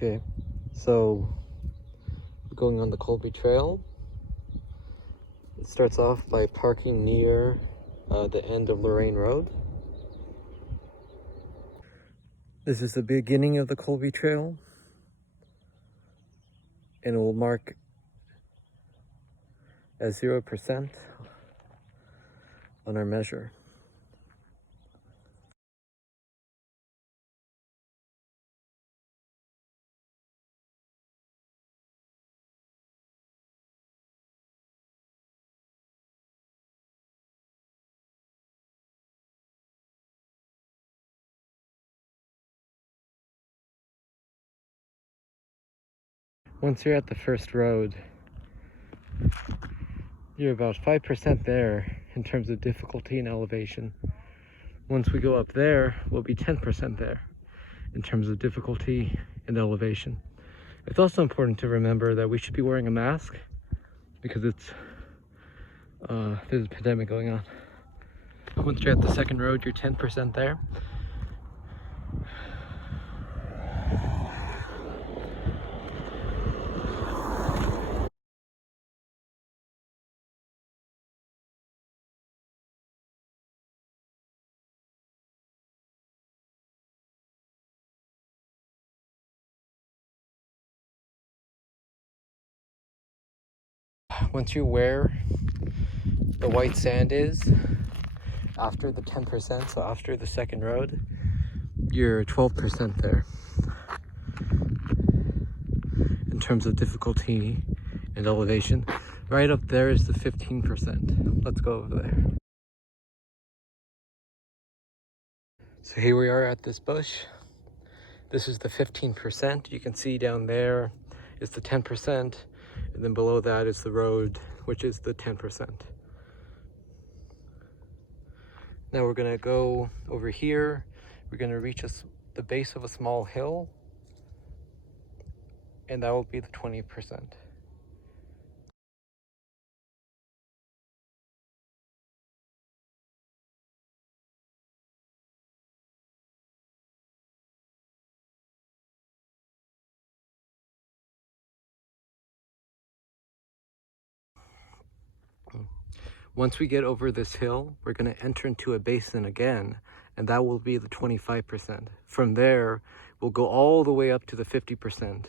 Okay, so we're going on the Colby Trail. It starts off by parking near the end of Lorraine Road. This is the beginning of the Colby Trail, and it will mark as 0% on our measure. Once you're at the first road, you're about 5% there in terms of difficulty and elevation. Once we go up there, we'll be 10% there in terms of difficulty and elevation. It's also important to remember that we should be wearing a mask because there's a pandemic going on. Once you're at the second road, you're 10% there. Once you wear the white sand is after the 10%, so after the second road, you're 12% there in terms of difficulty and elevation. Right up there is the 15%. Let's go over there. So here we are at this bush. This is the 15%. You can see down there is the 10%, and then below that is the road, which is the 10%. Now we're gonna go over here. We're gonna reach the base of a small hill, and that will be the 20%. Once we get over this hill, we're going to enter into a basin again, and that will be the 25%. From there, we'll go all the way up to the 50%,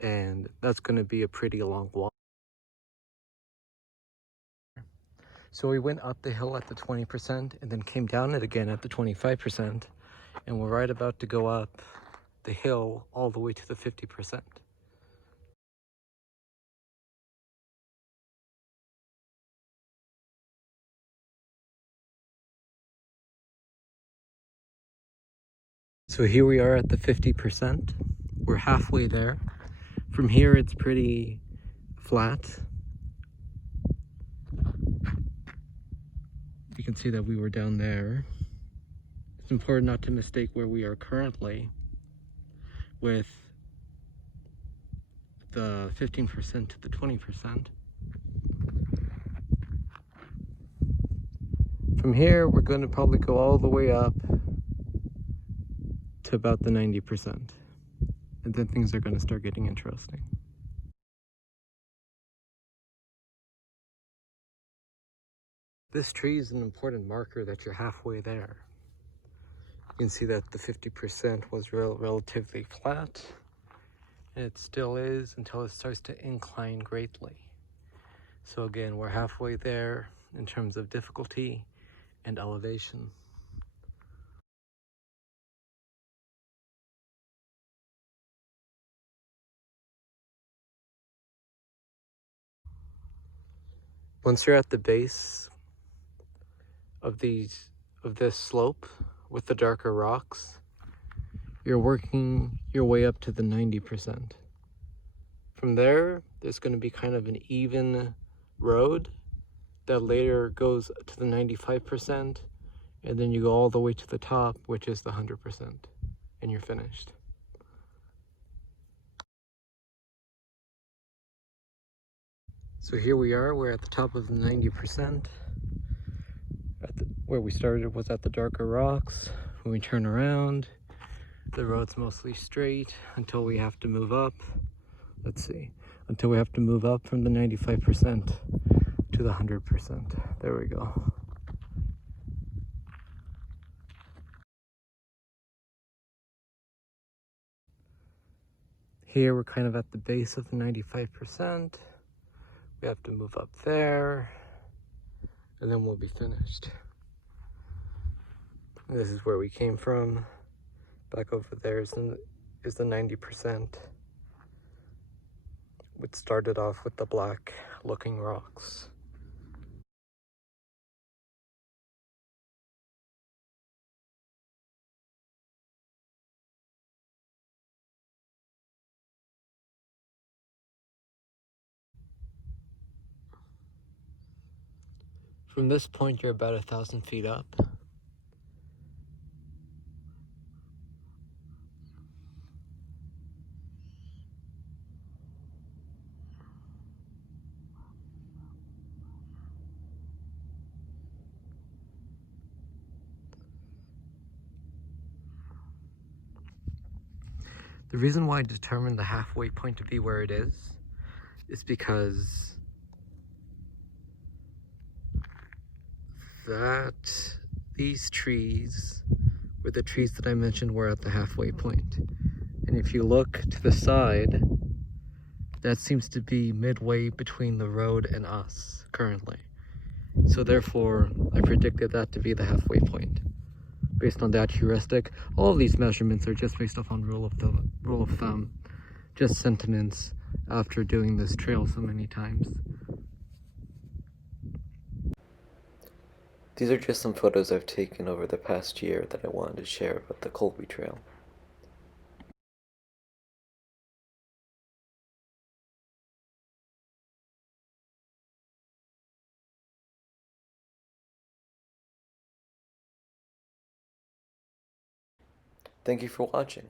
and that's going to be a pretty long walk. So we went up the hill at the 20% and then came down it again at the 25%, and we're right about to go up the hill all the way to the 50%. So here we are at the 50%. We're halfway there. From here, it's pretty flat. You can see that we were down there. It's important not to mistake where we are currently with the 15% to the 20%. From here, we're going to probably go all the way up to about the 90%. And then things are going to start getting interesting. This tree is an important marker that you're halfway there. You can see that the 50% was relatively flat, and it still is until it starts to incline greatly. So again, we're halfway there in terms of difficulty and elevation. Once you're at the base of this slope with the darker rocks, you're working your way up to the 90%. From there, there's going to be kind of an even road that later goes to the 95%, and then you go all the way to the top, which is the 100%, and you're finished. So here we are, we're at the top of the 90%. Where we started was at the darker rocks. When we turn around, The road's mostly straight until we have to move up. Let's see. Until we have to move up from the 95% to the 100%. There we go. Here we're kind of at the base of the 95%. We have to move up there, and then we'll be finished. This is where we came from. Back over there is the 90%, which started off with the black looking rocks. From this point, you're about 1,000 feet up. The reason why I determined the halfway point to be where it is because these trees were the trees that I mentioned were at the halfway point. And if you look to the side, that seems to be midway between the road and us currently. So therefore, I predicted that to be the halfway point. Based on that heuristic, all of these measurements are just based off on rule of thumb, just sentiments after doing this trail so many times. These are just some photos I've taken over the past year that I wanted to share about the Colby Trail. Thank you for watching.